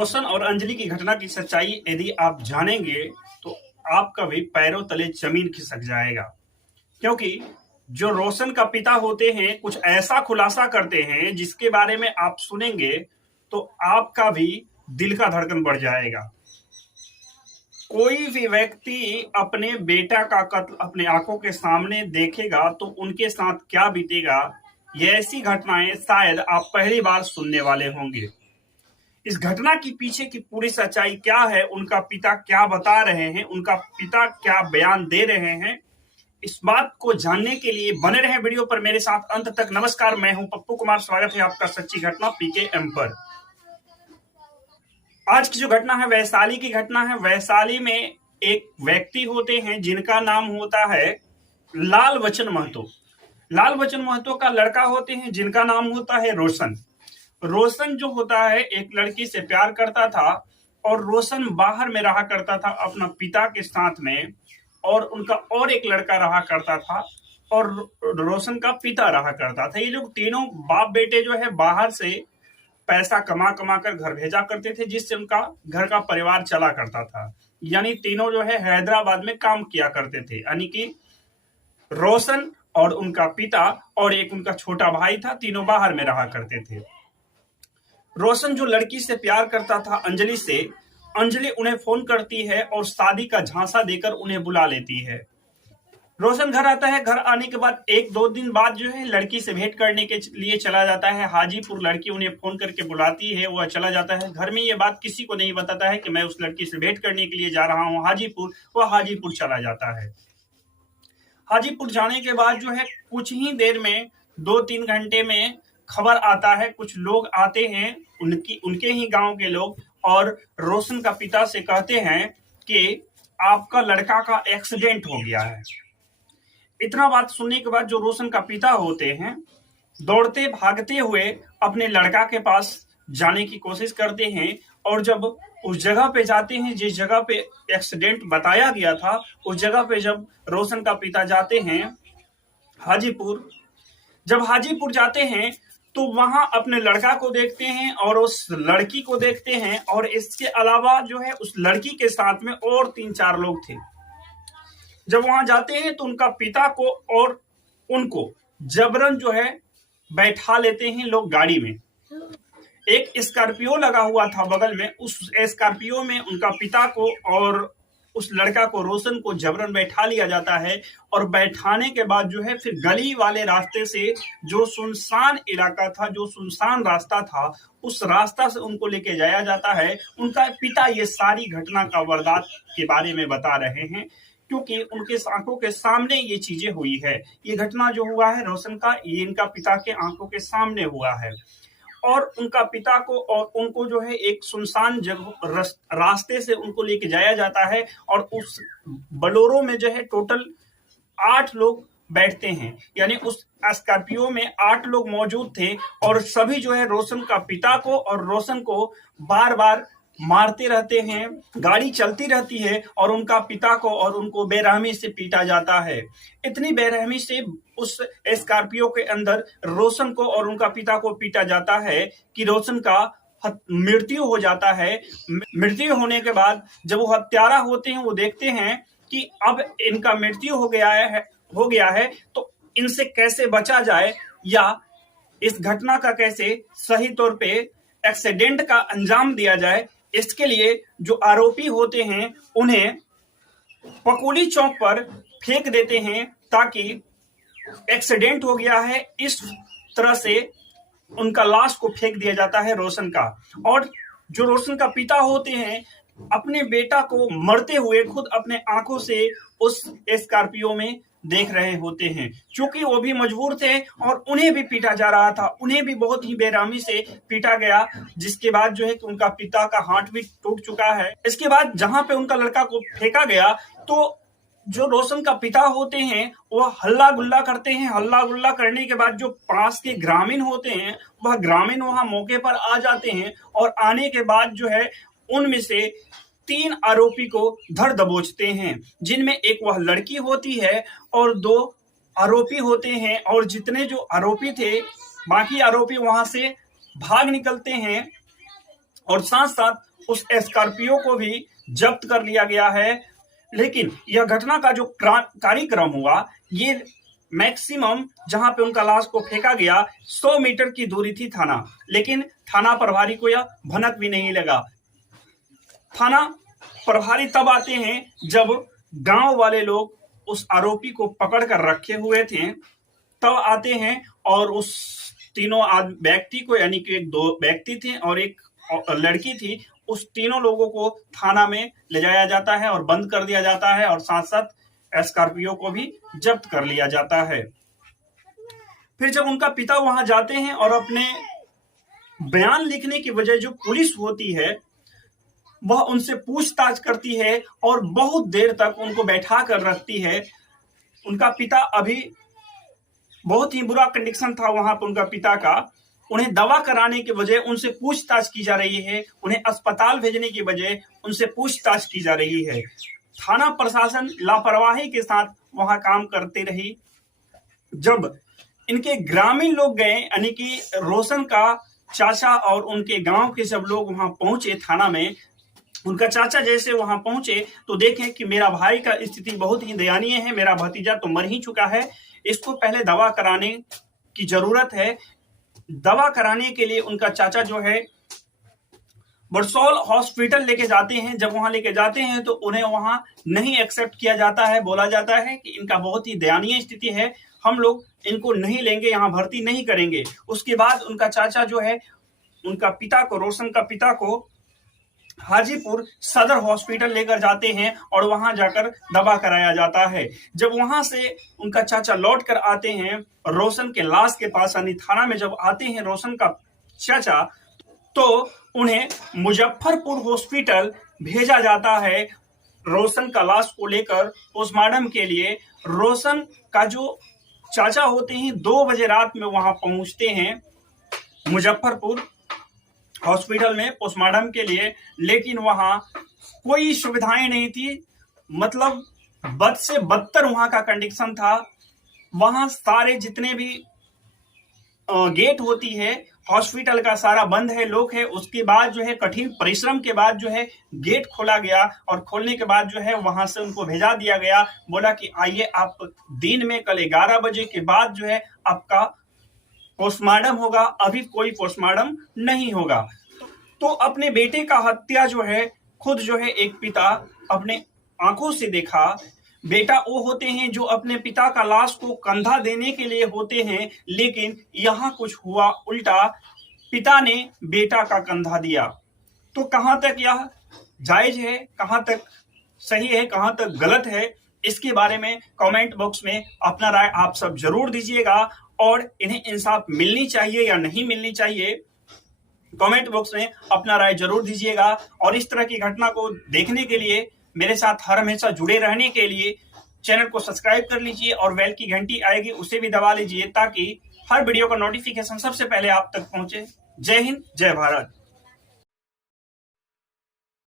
रोशन और अंजलि की घटना की सच्चाई यदि आप जानेंगे तो आपका भी पैरों तले जमीन खिसक जाएगा। क्योंकि जो रोशन का पिता होते हैं कुछ ऐसा खुलासा करते हैं जिसके बारे में आप सुनेंगे तो आपका भी दिल का धड़कन बढ़ जाएगा। कोई भी व्यक्ति अपने बेटा का कत्ल अपने आंखों के सामने देखेगा तो उनके साथ क्या बीतेगा, ये ऐसी घटनाएं शायद आप पहली बार सुनने वाले होंगे। इस घटना की पीछे की पूरी सच्चाई क्या है, उनका पिता क्या बता रहे हैं, उनका पिता क्या बयान दे रहे हैं, इस बात को जानने के लिए बने रहे वीडियो पर मेरे साथ अंत तक। नमस्कार, मैं हूं पप्पू कुमार, स्वागत है आपका सच्ची घटना पीकेएम पर। आज की जो घटना है वैशाली की घटना है। वैशाली में एक व्यक्ति होते हैं जिनका नाम होता है लाल बचन महतो। लाल बचन महतो का लड़का होते हैं जिनका नाम होता है रोशन। रोशन जो होता है एक लड़की से प्यार करता था और रोशन बाहर में रहा करता था अपना पिता के साथ में, और उनका और एक लड़का रहा करता था और रोशन का पिता रहा करता था। ये लोग तीनों बाप बेटे जो है बाहर से पैसा कमा कमा कर घर भेजा करते थे, जिससे उनका घर का परिवार चला करता था। यानी तीनों जो है हैदराबाद में काम किया करते थे, यानी कि रोशन और उनका पिता और एक उनका छोटा भाई था, तीनों बाहर में रहा करते थे। रोशन जो लड़की से प्यार करता था अंजलि से, अंजलि उन्हें फोन करती है और शादी का झांसा देकर उन्हें बुला लेती है। रोशन घर आता है। घर आने के बाद एक दो दिन बाद जो है लड़की से भेंट करने के लिए चला जाता है हाजीपुर। लड़की उन्हें फोन करके बुलाती है, वह चला जाता है। घर में ये बात किसी को नहीं बताता है कि मैं उस लड़की से भेंट करने के लिए जा रहा हूँ हाजीपुर। वह हाजीपुर चला जाता है। हाजीपुर जाने के बाद जो है कुछ ही देर में 2-3 घंटे में खबर आता है, कुछ लोग आते हैं उनके ही गांव के लोग, और रोशन का पिता से कहते हैं कि आपका लड़का का एक्सीडेंट हो गया है। इतना बात सुनने के बाद जो रोशन का पिता होते हैं दौड़ते भागते हुए अपने लड़का के पास जाने की कोशिश करते हैं, और जब उस जगह पे जाते हैं जिस जगह पे एक्सीडेंट बताया गया था, उस जगह पे जब रोशन का पिता जाते हैं हाजीपुर, जब हाजीपुर जाते हैं तो वहां अपने लड़का को देखते हैं और उस लड़की को देखते हैं, और इसके अलावा जो है उस लड़की के साथ में और 3-4 लोग थे। जब वहां जाते हैं तो उनका पिता को और उनको जबरन जो है बैठा लेते हैं लोग गाड़ी में। एक स्कॉर्पियो लगा हुआ था बगल में, उस स्कॉर्पियो में उनका पिता को और उस लड़का को रोशन को जबरन बैठा लिया जाता है, और बैठाने के बाद जो है फिर गली वाले रास्ते से, जो सुनसान इलाका था, जो सुनसान रास्ता था, उस रास्ता से उनको लेके जाया जाता है। उनका पिता ये सारी घटना का वारदात के बारे में बता रहे हैं, क्योंकि उनके आंखों के सामने ये चीजें हुई है। ये घटना जो हुआ है रोशन का, ये इनका पिता के आंखों के सामने हुआ है। और उनका पिता को और उनको जो है एक सुनसान जगह रास्ते से उनको लेके जाया जाता है, और उस बलोरो में जो है टोटल 8 लोग बैठते हैं। यानी उस स्कॉर्पियो में 8 लोग मौजूद थे, और सभी जो है रोशन का पिता को और रोशन को बार बार मारते रहते हैं। गाड़ी चलती रहती है और उनका पिता को और उनको बेरहमी से पीटा जाता है। इतनी बेरहमी से उस स्कॉर्पियो के अंदर रोशन को और उनका पिता को पीटा जाता है कि रोशन का मृत्यु हो जाता है। मृत्यु होने के बाद जब वो हत्यारा होते हैं, वो देखते हैं कि अब इनका मृत्यु हो गया है तो इनसे कैसे बचा जाए, या इस घटना का कैसे सही तौर पे एक्सीडेंट का अंजाम दिया जाए। इसके लिए जो आरोपी होते हैं उन्हें पकोली चौक पर फेंक देते हैं, ताकि एक्सीडेंट हो गया है इस तरह से उनका लाश को फेंक दिया जाता है रोशन का। और जो रोशन का पिता होते हैं अपने बेटा को मरते हुए खुद अपने आंखों से उस स्कॉर्पियो में देख रहे होते हैं। क्योंकि वो भी मजबूर थे और उन्हें भी पीटा जा रहा था, उन्हें भी बहुत ही बेरहमी से पीटा गया, जिसके बाद जो है कि उनका पिता का हाथ भी टूट चुका है। इसके बाद जहां पे उनका लड़का को फेंका गया तो जो रोशन का पिता होते हैं वो हल्ला गुल्ला करते हैं। हल्ला गुल्ला करने के बाद जो पास के ग्रामीण होते हैं वह ग्रामीण वहां मौके पर आ जाते हैं, और आने के बाद जो है उनमें से 3 आरोपी को धर दबोचते हैं, जिनमें एक वह लड़की होती है और 2 आरोपी होते हैं। और जितने जो आरोपी थे बाकी आरोपी वहां से भाग निकलते हैं, और साथ साथ उस स्कॉर्पियो को भी जब्त कर लिया गया है। लेकिन यह घटना का जो कार्यक्रम हुआ, ये मैक्सिमम जहां पे उनका लाश को फेंका गया 100 मीटर की दूरी थी थाना, लेकिन थाना प्रभारी को यह भनक भी नहीं लगा। थाना प्रभारी तब आते हैं जब गांव वाले लोग उस आरोपी को पकड़ कर रखे हुए थे, तब आते हैं और उस तीनों व्यक्ति को, यानी कि 2 व्यक्ति थे और एक लड़की थी, उस तीनों लोगों को थाना में ले जाया जाता है और बंद कर दिया जाता है और साथ साथ स्कॉर्पियो को भी जब्त कर लिया जाता है। फिर जब उनका पिता वहां जाते हैं और अपने बयान लिखने की वजह जो पुलिस होती है वह उनसे पूछताछ करती है और बहुत देर तक उनको बैठा कर रखती है। उनका पिता अभी बहुत ही बुरा कंडीशन था वहां पर उनका पिता का। उन्हें दवा कराने के बजाय उनसे पूछताछ की जा रही है, उन्हें अस्पताल भेजने की बजाय उनसे पूछताछ की जा रही है। थाना प्रशासन लापरवाही के साथ वहां काम करती रही। जब इनके ग्रामीण लोग गए, यानी कि रोशन का चाचा और उनके गांव के सब लोग वहां पहुंचे थाना में, उनका चाचा जैसे वहां पहुंचे तो देखें कि मेरा भाई का स्थिति बहुत ही दयनीय है, मेरा भतीजा तो मर ही चुका है, इसको पहले दवा कराने की जरूरत है। दवा कराने के लिए उनका चाचा जो है बरसौल हॉस्पिटल लेके जाते हैं। जब वहां लेके जाते हैं तो उन्हें वहां नहीं एक्सेप्ट किया जाता है, बोला जाता है कि इनका बहुत ही दयनीय स्थिति है, हम लोग इनको नहीं लेंगे, यहाँ भर्ती नहीं करेंगे। उसके बाद उनका चाचा जो है उनका पिता को, रोशन का पिता को हाजीपुर सदर हॉस्पिटल लेकर जाते हैं और वहां जाकर दवा कराया जाता है। जब वहां से उनका चाचा लौट कर आते हैं रोशन के लाश के पास, यानी थाना में जब आते हैं रोशन का चाचा, तो उन्हें मुजफ्फरपुर हॉस्पिटल भेजा जाता है रोशन का लाश को लेकर पोस्टमार्टम के लिए। रोशन का जो चाचा होते हैं 2 बजे रात में वहां पहुंचते हैं मुजफ्फरपुर हॉस्पिटल में पोस्टमार्टम के लिए, लेकिन वहां कोई सुविधाएं नहीं थी। मतलब बद से बदतर वहां का कंडीशन था। वहां सारे जितने भी गेट होती है हॉस्पिटल का सारा बंद है, लोग है। उसके बाद जो है कठिन परिश्रम के बाद जो है गेट खोला गया और खोलने के बाद जो है वहां से उनको भेजा दिया गया, बोला कि आइए आप दिन में कल 11 बजे के बाद जो है आपका पोस्टमार्टम होगा, अभी कोई पोस्टमार्टम नहीं होगा। तो अपने बेटे का हत्या जो है खुद जो है एक पिता अपने आंखों से देखा। बेटा वो होते हैं जो अपने पिता का लाश को कंधा देने के लिए होते हैं, लेकिन यहाँ कुछ हुआ उल्टा, पिता ने बेटा का कंधा दिया। तो कहां तक यह जायज है, कहां तक सही है, कहां तक गलत है, इसके बारे में कमेंट बॉक्स में अपना राय आप सब जरूर दीजिएगा। और इन्हें इंसाफ मिलनी चाहिए या नहीं मिलनी चाहिए, कमेंट बॉक्स में अपना राय जरूर दीजिएगा। और इस तरह की घटना को देखने के लिए, मेरे साथ हर हमेशा जुड़े रहने के लिए चैनल को सब्सक्राइब कर लीजिए और बेल की घंटी आएगी उसे भी दबा लीजिए, ताकि हर वीडियो का नोटिफिकेशन सबसे पहले आप तक पहुंचे। जय हिंद, जय भारत।